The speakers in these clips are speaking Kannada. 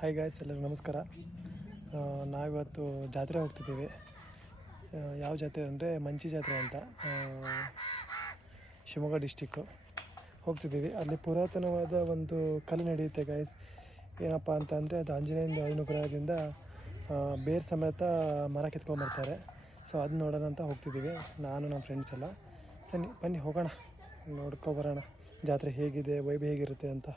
ಹಾಯ್ ಗಾಯ್ಸ್, ಎಲ್ಲರಿಗೂ ನಮಸ್ಕಾರ. ನಾವಿವತ್ತು ಜಾತ್ರೆ ಹೋಗ್ತಿದ್ದೀವಿ. ಯಾವ ಜಾತ್ರೆ ಅಂದರೆ ಮಂಚಿ ಜಾತ್ರೆ ಅಂತ, ಶಿವಮೊಗ್ಗ ಡಿಸ್ಟಿಕ್ಕು ಹೋಗ್ತಿದ್ದೀವಿ. ಅಲ್ಲಿ ಪುರಾತನವಾದ ಒಂದು ಕಲೆ ನಡೆಯುತ್ತೆ ಗಾಯ್ಸ್. ಏನಪ್ಪ ಅಂತ ಅಂದರೆ ಅದು ಆಂಜನೇಯನ ಅನುಗ್ರಹದಿಂದ ಬೇರು ಸಮೇತ ಮರ ಕಿತ್ಕೊಂಬರ್ತಾರೆ. ಸೊ ಅದು ನೋಡೋಣ ಅಂತ ಹೋಗ್ತಿದ್ದೀವಿ, ನಾನು ನಮ್ಮ ಫ್ರೆಂಡ್ಸ್ ಎಲ್ಲ. ಬನ್ನಿ ಹೋಗೋಣ, ನೋಡ್ಕೊಬರೋಣ ಜಾತ್ರೆ ಹೇಗಿದೆ, ವೈಬ್ ಹೇಗಿರುತ್ತೆ ಅಂತ.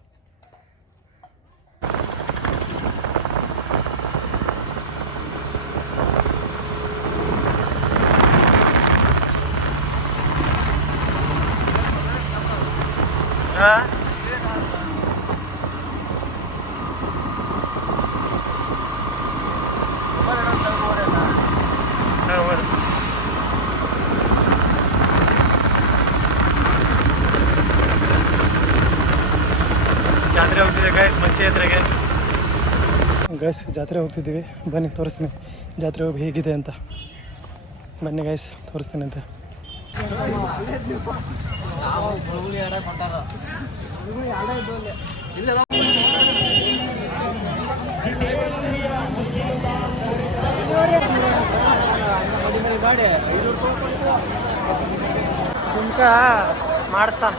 ಜಾತ್ರೆ ಹೋಗ್ತಿದ್ದೀವಿ ಗೈಸ್, ಮಂಚಿ ಜಾತ್ರೆಗೆ ಗೈಸ್. ಜಾತ್ರೆ ಹೋಗ್ತಿದ್ದೀವಿ, ಬನ್ನಿ ತೋರಿಸ್ತೀನಿ ಜಾತ್ರೆ ಹೋಗಿ ಹೇಗಿದೆ ಅಂತ. ಬನ್ನಿ ಗೈಸ್, ತೋರಿಸ್ತೀನಿ ಅಂತ. ಮಾಡಿಸ್ತಾನ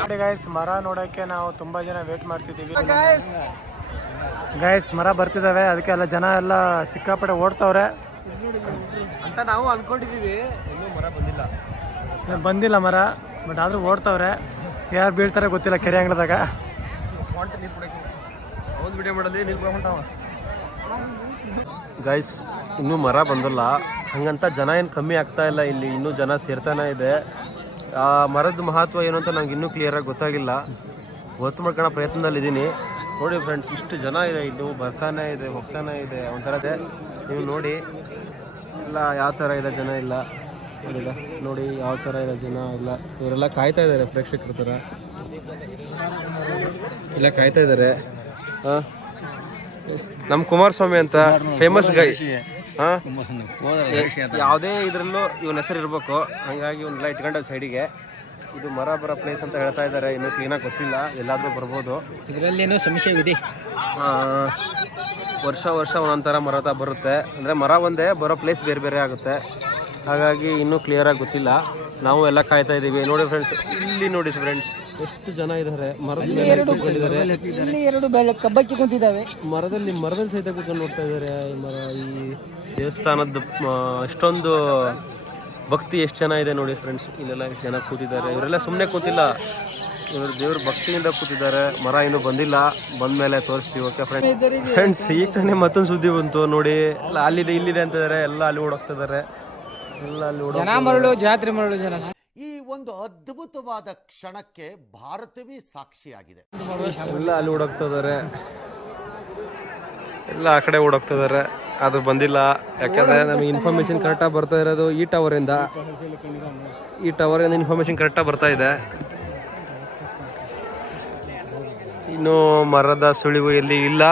ನೋಡಿ ಗೈಸ್. ಮರ ನೋಡೋಕ್ಕೆ ನಾವು ತುಂಬ ಜನ ವೇಟ್ ಮಾಡ್ತಿದ್ದೀವಿ ಗೈಸ್. ಮರ ಬರ್ತಿದ್ದಾವೆ, ಅದಕ್ಕೆ ಎಲ್ಲ ಜನ ಎಲ್ಲ ಸಿಕ್ಕಾಪಟ್ಟೆ ಓಡ್ತವ್ರೆ ಅಂತ ನಾವು ಅಂದ್ಕೊಂಡಿದ್ದೀವಿ. ಇನ್ನೂ ಮರ ಬಂದಿಲ್ಲ ಮರ, ಬಟ್ ಆದರೂ ಓಡ್ತವ್ರೆ. ಯಾರು ಬೀಳ್ತಾರೆ ಗೊತ್ತಿಲ್ಲ ಕೆರೆ ಅಂಗಳದಾಗ. ವಿಡಿಯೋ ಮಾಡೋದು ಗೈಸ್, ಇನ್ನೂ ಮರ ಬಂದಿಲ್ಲ. ಹಂಗಂತ ಜನ ಏನು ಕಮ್ಮಿ ಆಗ್ತಾ ಇಲ್ಲ, ಇಲ್ಲಿ ಇನ್ನೂ ಜನ ಸೇರ್ತಾನೆ ಇದೆ. ಆ ಮರದ ಮಹತ್ವ ಏನು ಅಂತ ನಂಗೆ ಇನ್ನೂ ಕ್ಲಿಯರಾಗಿ ಗೊತ್ತಾಗಿಲ್ಲ. ಗೊತ್ತು ಮಾಡ್ಕೊಳ್ಳೋ ಪ್ರಯತ್ನದಲ್ಲಿದ್ದೀನಿ. ನೋಡಿ ಫ್ರೆಂಡ್ಸ್, ಇಷ್ಟು ಜನ ಇದೆ, ಇಲ್ಲಿ ಬರ್ತಾನೆ ಇದೆ, ಹೋಗ್ತಾನೆ ಇದೆ. ಒಂಥರ ನೀವು ನೋಡಿ ಎಲ್ಲ ಯಾವ ಥರ ಇದೆ ಜನ ಇಲ್ಲ ನೋಡಿಲ್ಲ. ನೋಡಿ ಯಾವ ಥರ ಇದೆ ಜನ ಇಲ್ಲ. ಇವರೆಲ್ಲ ಕಾಯ್ತಾ ಇದ್ದಾರೆ, ಪ್ರೇಕ್ಷಕರ ಥರ ಇಲ್ಲ ಕಾಯ್ತಾ ಇದ್ದಾರೆ. ಹಾಂ, ನಮ್ಮ ಕುಮಾರಸ್ವಾಮಿ ಅಂತ ಫೇಮಸ್ ಗೈ. ಹಾಂ, ಯಾವುದೇ ಇದರಲ್ಲೂ ಇವನ ಹೆಸರು ಇರಬೇಕು, ಹಾಗಾಗಿ ಇವನ್ನೆಲ್ಲ ಇಟ್ಕೊಂಡು ಸೈಡಿಗೆ. ಇದು ಮರ ಬರೋ ಪ್ಲೇಸ್ ಅಂತ ಹೇಳ್ತಾ ಇದ್ದಾರೆ, ಇನ್ನೂ ಕ್ಲೀನಾಗಿ ಗೊತ್ತಿಲ್ಲ, ಎಲ್ಲಾದರೂ ಬರ್ಬೋದು. ಇದರಲ್ಲಿ ಏನೋ ಸಮಸ್ಯೆ ಇದೆ. ವರ್ಷ ಒಂದೊಂಥರ ಮರ ಬರುತ್ತೆ, ಅಂದರೆ ಮರ ಒಂದೇ, ಬರೋ ಪ್ಲೇಸ್ ಬೇರೆ ಬೇರೆ ಆಗುತ್ತೆ. ಹಾಗಾಗಿ ಇನ್ನೂ ಕ್ಲಿಯರಾಗಿ ಗೊತ್ತಿಲ್ಲ. ನಾವು ಎಲ್ಲ ಕಾಯ್ತಾ ಇದ್ದೀವಿ. ನೋಡಿ ಫ್ರೆಂಡ್ಸ್, ಇಲ್ಲಿ ನೋಡಿ ಫ್ರೆಂಡ್ಸ್, ಎಷ್ಟು ಜನ ಇದ್ದಾರೆ. ಕಬ್ಬಕ್ಕಿ ಕುಂತಿದ್ದಾವೆ. ಮರದಲ್ಲಿ ಸಹಿತ ಕೂತ್ಕೊಂಡು ನೋಡ್ತಾ ಇದ್ದಾರೆ. ಈ ದೇವಸ್ಥಾನದ ಎಷ್ಟೊಂದು ಭಕ್ತಿ ಎಷ್ಟು ಜನ ಇದೆ ನೋಡಿ ಫ್ರೆಂಡ್ಸ್. ಇಲ್ಲೆಲ್ಲ ಎಷ್ಟು ಜನ ಕೂತಿದ್ದಾರೆ. ಇವರೆಲ್ಲ ಸುಮ್ಮನೆ ಕೂತಿಲ್ಲ, ಇವರು ದೇವ್ರ ಭಕ್ತಿಯಿಂದ ಕೂತಿದ್ದಾರೆ. ಮರ ಇನ್ನೂ ಬಂದಿಲ್ಲ, ಬಂದಮೇಲೆ ತೋರಿಸ್ತೀವಿ. ಓಕೆ ಫ್ರೆಂಡ್ಸ್, ಈಗ ತಾನೇ ಮತ್ತೊಂದು ಸುದ್ದಿ ಬಂತು ನೋಡಿ. ಅಲ್ಲಿದೆ ಇಲ್ಲಿದೆ ಅಂತಿದ್ದಾರೆ, ಎಲ್ಲ ಅಲ್ಲಿ ಓಡೋಗ್ತಿದ್ದಾರೆ. ಎಲ್ಲ ಅಲ್ಲಿ ಜನ ಮರಳು, ಜಾತ್ರೆ ಮರಳು ಜನ. ಈ ಒಂದು ಅದ್ಭುತವಾದ ಕ್ಷಣಕ್ಕೆ ಭಾರತವೇ ಸಾಕ್ಷಿಯಾಗಿದೆ. ಎಲ್ಲ ಅಲ್ಲಿ ಓಡೋಗ್ತಿದ್ದಾರೆ, ಎಲ್ಲ ಆ ಕಡೆ ಓಡೋಗ್ತಿದ್ದಾರೆ. ಅದು ಬಂದಿಲ್ಲ, ಯಾಕಂದರೆ ನಮಗೆ ಇನ್ಫಾರ್ಮೇಷನ್ ಕರೆಕ್ಟಾಗಿ ಬರ್ತಾ ಇರೋದು ಈ ಟವರಿಂದ ಇನ್ಫಾರ್ಮೇಷನ್ ಕರೆಕ್ಟಾಗಿ ಬರ್ತಾ ಇದೆ. ಇನ್ನು ಮರದ ಸುಳಿವು ಎಲ್ಲಿ ಇಲ್ಲ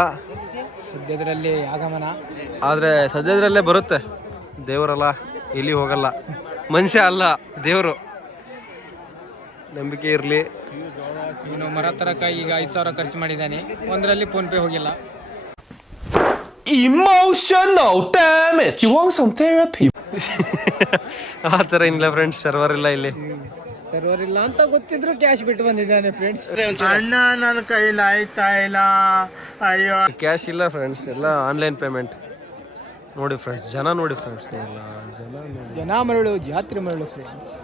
ಸದ್ಯದರಲ್ಲಿ ಆಗಮನ, ಆದರೆ ಸದ್ಯದರಲ್ಲೇ ಬರುತ್ತೆ. ದೇವರಲ್ಲ, ಎಲ್ಲಿ ಹೋಗಲ್ಲ, ಮನುಷ್ಯ ಅಲ್ಲ ದೇವರು. ನಂಬಿಕೆ ಇರಲಿ. ಇವನು ಮರ ತರಕ ಈಗ 5,000 ಖರ್ಚು ಮಾಡಿದ್ದಾನೆ, ಒಂದರಲ್ಲಿ ಫೋನ್ ಪೇ ಹೋಗಿಲ್ಲ. Emotional damage. You want some therapy? ಆ ಥರ ಇಲ್ಲ ಫ್ರೆಂಡ್ಸ್, ಸರ್ವರ್ ಇಲ್ಲ ಇಲ್ಲಿ. ಸರ್ವರ್ ಇಲ್ಲ ಅಂತ ಗೊತ್ತಿದ್ರು ಕ್ಯಾಶ್ ಬಿಟ್ಟು ಬಂದಿದ್ದಾನೆ ಫ್ರೆಂಡ್ಸ್. ಅಣ್ಣ, ನನ್ನ ಕೈಲಿ ಆಯ್ತಾ ಇಲ್ಲ, ಅಯ್ಯೋ. ಕ್ಯಾಶ್ ಇಲ್ಲ ಫ್ರೆಂಡ್ಸ್, ಎಲ್ಲ ಆನ್ಲೈನ್ ಪೇಮೆಂಟ್. ನೋಡಿ ಫ್ರೆಂಡ್ಸ್, ಜನ ನೋಡಿ ಫ್ರೆಂಡ್ಸ್, ಎಲ್ಲ ಜನ ಮರಳು, ಜಾತ್ರೆ ಮರಳು ಫ್ರೆಂಡ್ಸ್.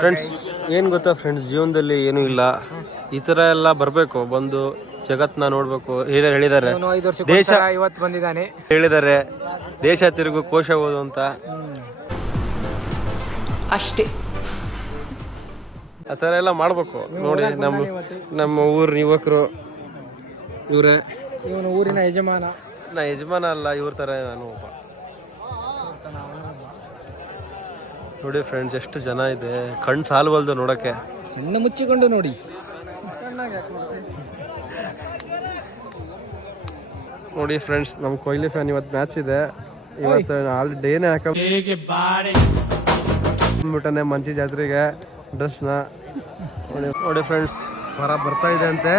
ಫ್ರೆಂಡ್ಸ್, ಏನು ಗೊತ್ತಾ ಫ್ರೆಂಡ್ಸ್, ಜೀವನದಲ್ಲಿ ಏನೂ ಇಲ್ಲ, ಈ ಥರ ಎಲ್ಲ ಬರಬೇಕು, ಬಂದು ಜಗತ್ತನ್ನ ನೋಡಬೇಕು. ಹೇಳಿದ್ದಾರೆ, 5 ವರ್ಷ ದೇಶ ಇವತ್ತು ಬಂದಿದ್ದಾನೆ. ಹೇಳಿದ್ದಾರೆ, ದೇಶ ತಿರುಗು ಕೋಶ ಓದು ಅಂತ. ಅಷ್ಟೇ, ಆ ಥರ ಎಲ್ಲ ಮಾಡಬೇಕು. ನೋಡಿ ನಮ್ಮ ಊರಿನ ಯುವಕರು ಇವರೇ. ಇವನು ಊರಿನ ಯಜಮಾನ. ನಾ ಯಜಮಾನ ಅಲ್ಲ, ಇವ್ರ ಥರ ನಾನು ಒಬ್ಬ. ನೋಡಿ ಫ್ರೆಂಡ್ಸ್, ಎಷ್ಟು ಜನ ಇದೆ, ಕಣ್ಣು ಸಾಲವಲ್ದು ನೋಡೋಕ್ಕೆ. ಕಣ್ಣು ಮುಚ್ಚಿಕೊಂಡು ನೋಡಿ. ನೋಡಿ ಫ್ರೆಂಡ್ಸ್, ನಮ್ಮ ಕೊಹ್ಲಿ ಫ್ಯಾನ್ ಇವತ್ತು ಮ್ಯಾಚ್ ಇದೆ. ಇವತ್ತು ಆಲ್ ಡೇನೇ ಹಾಕೊಂಡ್ಬಿಟ್ಟನೆ ಮಂಚಿ ಜಾತ್ರೆಗೆ ಡ್ರೆಸ್ನ. ನೋಡಿ ಫ್ರೆಂಡ್ಸ್, ಮರ ಬರ್ತಾ ಇದೆ ಅಂತೆ.